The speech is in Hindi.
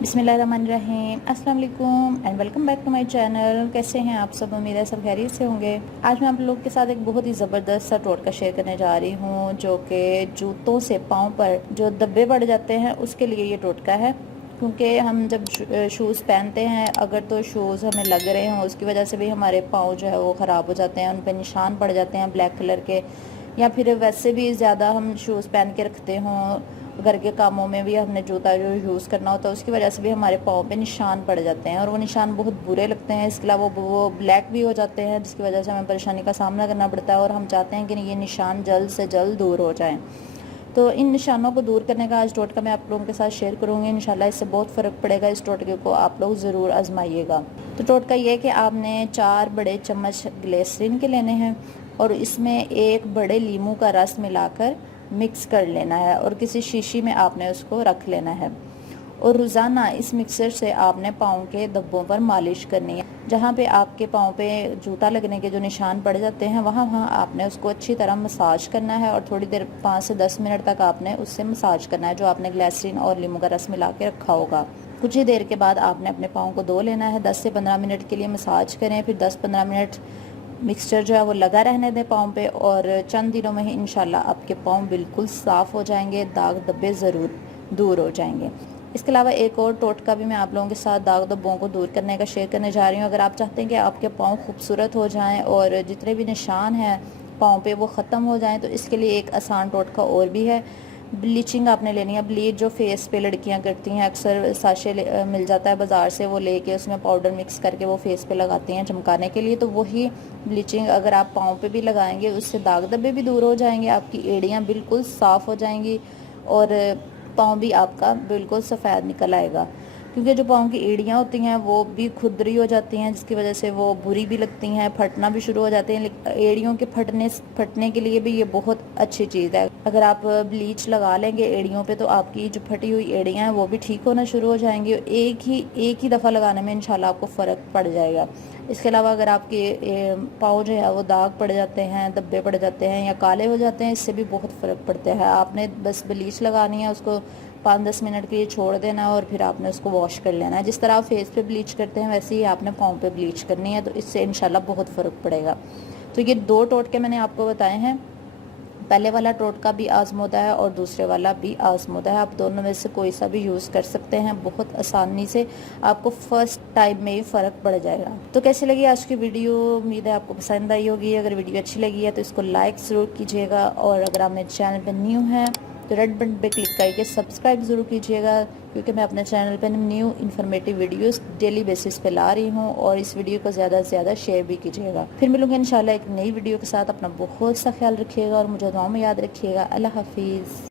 बिस्मिल्लाहिर्रहमानिर्रहीम, अस्सलाम वालेकुम and welcome back to my channel. कैसे हैं आप सब? उम्मीद है सब खैरियत से होंगे। आज मैं आप लोगों के साथ एक बहुत ही ज़बरदस्त सा टोटका शेयर करने जा रही हूँ, जो कि जूतों से पाँव पर जो धब्बे पड़ जाते हैं उसके लिए ये टोटका है। क्योंकि हम जब शूज़ पहनते हैं, अगर तो शूज़ हमें लग रहे हों, उसकी वजह से भी हमारे पाँव जो है वो ख़राब हो जाते हैं, उन पर निशान पड़ जाते हैं ब्लैक कलर के, या फिर वैसे भी ज़्यादा हम शूज़ पहन के रखते हों, घर के कामों में भी हमने जूता जो यूज़ करना होता है उसकी वजह से भी हमारे पाँव पे निशान पड़ जाते हैं और वो निशान बहुत बुरे लगते हैं। इसके अलावा वो ब्लैक भी हो जाते हैं, जिसकी वजह से हमें परेशानी का सामना करना पड़ता है और हम चाहते हैं कि ये निशान जल्द से जल्द दूर हो जाएं। तो इन निशानों को दूर करने का आज टोटका मैं आप लोगों के साथ शेयर करूँगी। इंशाल्लाह इससे बहुत फ़र्क पड़ेगा। इस टोटके को आप लोग ज़रूर आजमाइएगा। तो टोटका ये है कि आपने 4 बड़े चम्मच ग्लिसरीन के लेने हैं और इसमें 1 बड़े लीमू का रस मिलाकर मिक्स कर लेना है और किसी शीशी में आपने उसको रख लेना है। और रोज़ाना इस मिक्सर से आपने पाँव के धब्बों पर मालिश करनी है। जहाँ पे आपके पाँव पे जूता लगने के जो निशान पड़ जाते हैं वहाँ आपने उसको अच्छी तरह मसाज करना है और थोड़ी देर 5 से 10 मिनट तक आपने उससे मसाज करना है, जो आपने ग्लिसरीन और नींबू का रस मिला के रखा होगा। कुछ ही देर के बाद आपने अपने पाँव को धो लेना है। 10 से 15 मिनट के लिए मसाज करें, फिर 10-15 मिनट मिक्सचर जो है वो लगा रहने दें पाँव पे और चंद दिनों में ही इंशाल्लाह आपके पाँव बिल्कुल साफ़ हो जाएंगे, दाग धब्बे ज़रूर दूर हो जाएंगे। इसके अलावा एक और टोटका भी मैं आप लोगों के साथ दाग धब्बों को दूर करने का शेयर करने जा रही हूँ। अगर आप चाहते हैं कि आपके पाँव खूबसूरत हो जाएं और जितने भी निशान हैं पाँव पे वो ख़त्म हो जाएं, तो इसके लिए एक आसान टोटका और भी है। ब्लीचिंग आपने लेनी है। ब्लीच जो फेस पे लड़कियां करती हैं, अक्सर साशे मिल जाता है बाज़ार से, वो लेके उसमें पाउडर मिक्स करके वो फेस पे लगाती हैं चमकाने के लिए। तो वही ब्लीचिंग अगर आप पाँव पे भी लगाएंगे उससे दाग धब्बे भी दूर हो जाएंगे, आपकी एड़ियाँ बिल्कुल साफ़ हो जाएंगी और पाँव भी आपका बिल्कुल सफ़ेद निकल आएगा। क्योंकि जो पाँव की एड़ियाँ होती हैं वो भी खुरदरी हो जाती हैं, जिसकी वजह से वो बुरी भी लगती हैं, फटना भी शुरू हो जाते हैं। एड़ियों के फटने के लिए भी ये बहुत अच्छी चीज़ है। अगर आप ब्लीच लगा लेंगे एड़ियों पे तो आपकी जो फटी हुई एड़ियाँ हैं वो भी ठीक होना शुरू हो जाएंगी। एक ही दफ़ा लगाने में इंशाल्लाह आपको फ़र्क पड़ जाएगा। इसके अलावा अगर आपके पाँव जो है वो दाग पड़ जाते हैं, धब्बे पड़ जाते हैं या काले हो जाते हैं, इससे भी बहुत फ़र्क पड़ता है। आपने बस ब्लीच लगानी है, उसको 5-10 मिनट के लिए छोड़ देना है और फिर आपने उसको वॉश कर लेना है। जिस तरह आप फेस पे ब्लीच करते हैं वैसे ही आपने पाँव पे ब्लीच करनी है, तो इससे इंशाल्लाह बहुत फ़र्क पड़ेगा। तो ये 2 टोटके मैंने आपको बताए हैं। पहले वाला टोटका भी आजमूदा है और दूसरे वाला भी आजमूदा है। आप दोनों में से कोई सा भी यूज़ कर सकते हैं, बहुत आसानी से आपको फर्स्ट टाइम में ही फ़र्क पड़ जाएगा। तो कैसी लगी आज की वीडियो? उम्मीद है आपको पसंद आई होगी। अगर वीडियो अच्छी लगी है तो इसको लाइक ज़रूर कीजिएगा और अगर आप मेरे चैनल पर न्यू हैं तो रेड बटन पे क्लिक करके सब्सक्राइब ज़रूर कीजिएगा, क्योंकि मैं अपने चैनल पर new informative videos daily basis पे ला रही हूँ। और इस वीडियो को ज़्यादा से ज़्यादा शेयर भी कीजिएगा। फिर मिलूंगे इंशाल्लाह एक नई वीडियो के साथ। अपना बहुत सा ख्याल रखिएगा और मुझे दुआ में याद रखिएगा। अल्लाह हाफिज़।